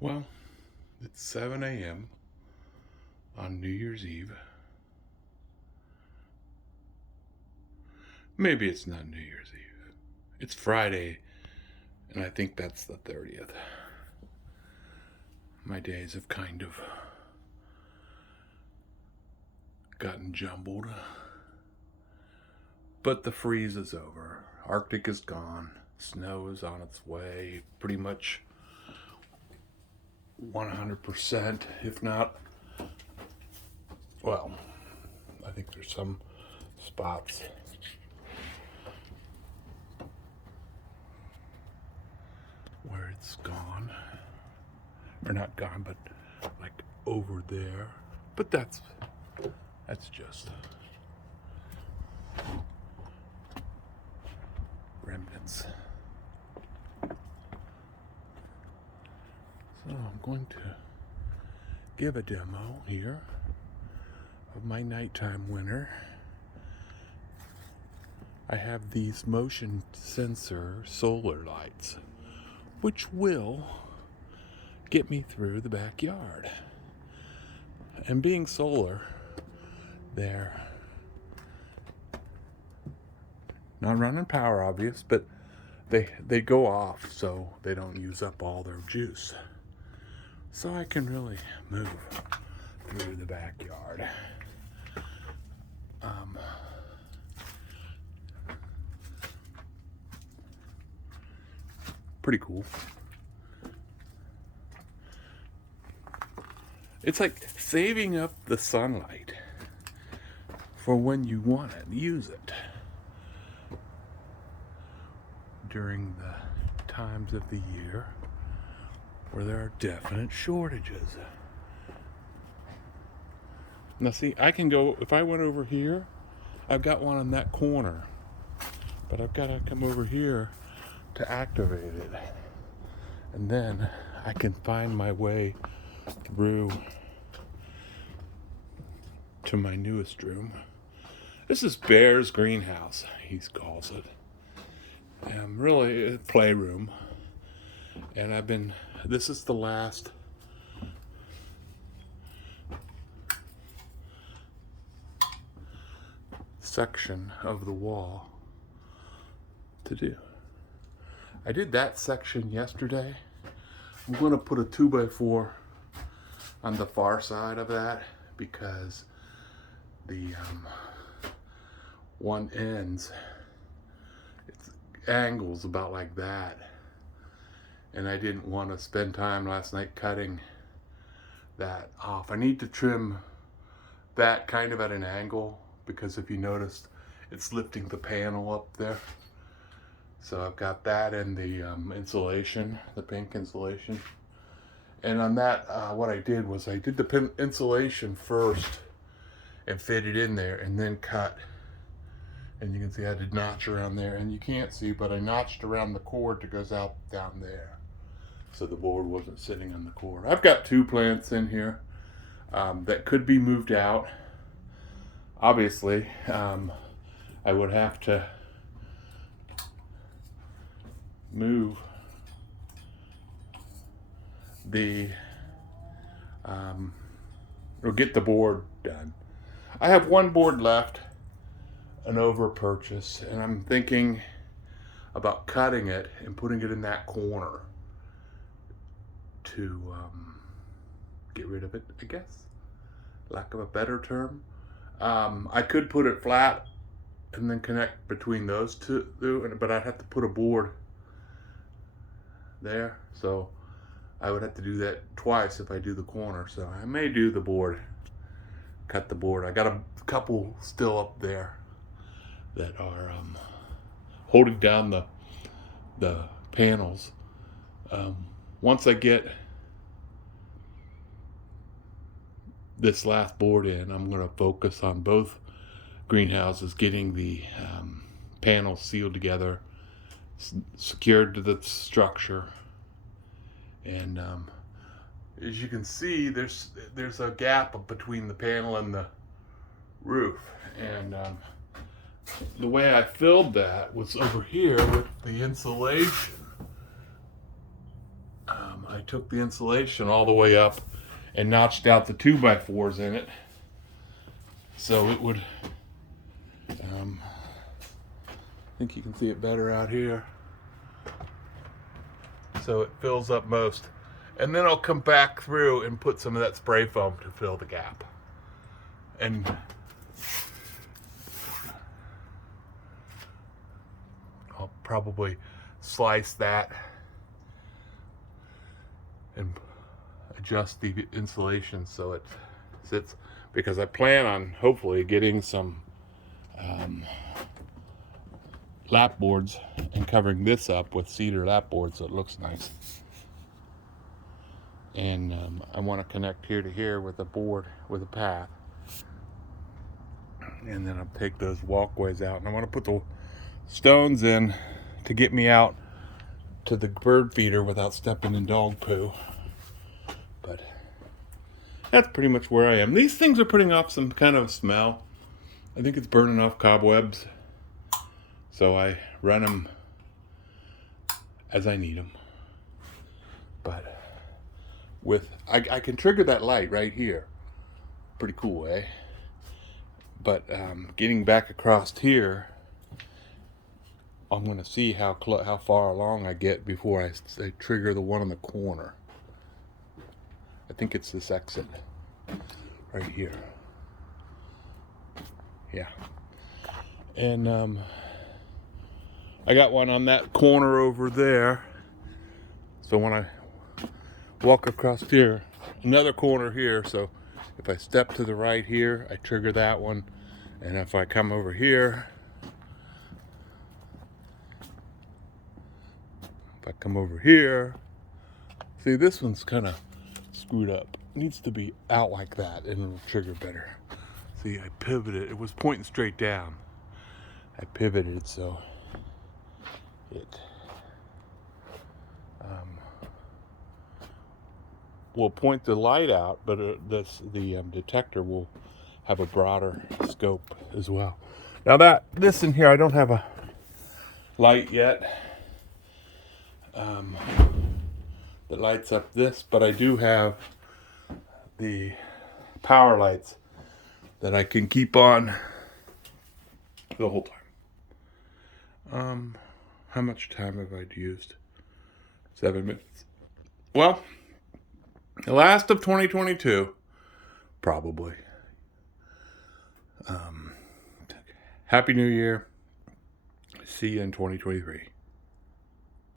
Well, it's 7 a.m. on New Year's Eve. Maybe it's not New Year's Eve. It's Friday, and I think that's the 30th. My days have kind of gotten jumbled. But the freeze is over. Arctic is gone. Snow is on its way. Pretty much 100%, if not. Well, I think there's some spots where it's gone. Or not gone, but like over there. But that's just remnants. So I'm going to give a demo here of my nighttime winner. I have these motion sensor solar lights, which will get me through the backyard. And being solar, they're not running power, obvious, but they go off so they don't use up all their juice. So I can really move through the backyard. Pretty cool. It's like saving up the sunlight for when you want to use it during the times of the year where there are definite shortages. Now see, I can go, if I went over here, I've got one in that corner, but I've got to come over here to activate it. And then I can find my way through to my newest room. This is Bear's greenhouse, he calls it. Really a playroom. And this is the last section of the wall to do. I did that section yesterday. I'm going to put a 2x4 on the far side of that because the one ends, its angles about like that, and I didn't want to spend time last night cutting that off. I need to trim that kind of at an angle because if you noticed, it's lifting the panel up there. So I've got that and the insulation, the pink insulation. And on that, what I did was I did the insulation first and fit it in there and then cut. And you can see I did notch around there, and you can't see, but I notched around the cord that goes out down there. So the board wasn't sitting on the cord. I've got 2 plants in here that could be moved out. Obviously, I would have to move the or get the board done. I have 1 board left, an over purchase, and I'm thinking about cutting it and putting it in that corner to get rid of it, I guess, lack of a better term. I could put it flat and then connect between those two, but I'd have to put a board there, so I would have to do that twice if I do the corner. So I may do the board, cut the board. I got a couple still up there that are holding down the panels. Once I get this last board in, I'm going to focus on both greenhouses, getting the panels sealed together, secured to the structure. And as you can see, there's a gap between the panel and the roof. And the way I filled that was over here with the insulation. I took the insulation all the way up and notched out the 2x4s in it, so it would, I think you can see it better out here. So it fills up most. And then I'll come back through and put some of that spray foam to fill the gap. And I'll probably slice that and adjust the insulation so it sits, because I plan on hopefully getting some lap boards and covering this up with cedar lap boards so it looks nice. And I want to connect here to here with a board with a path, and then I'll take those walkways out, and I want to put the stones in to get me out to the bird feeder without stepping in dog poo. But that's pretty much where I am. These things are putting off some kind of smell. I think it's burning off cobwebs, so I run them as I need them. But with I can trigger that light right here. Pretty cool, eh? But getting back across here, I'm going to see how far along I get before I trigger the one in the corner. I think it's this exit right here. Yeah. And I got one on that corner over there. So when I walk across here, another corner here, so if I step to the right here, I trigger that one. And if I come over here, see, this one's kind of screwed up. It needs to be out like that and it'll trigger better. See, I pivoted. It was pointing straight down. I pivoted so it will point the light out, but the detector will have a broader scope as well. Now this in here, I don't have a light yet that lights up this, but I do have the power lights that I can keep on the whole time. How much time have I used? 7 minutes. Well, the last of 2022, probably. Happy New Year. See you in 2023.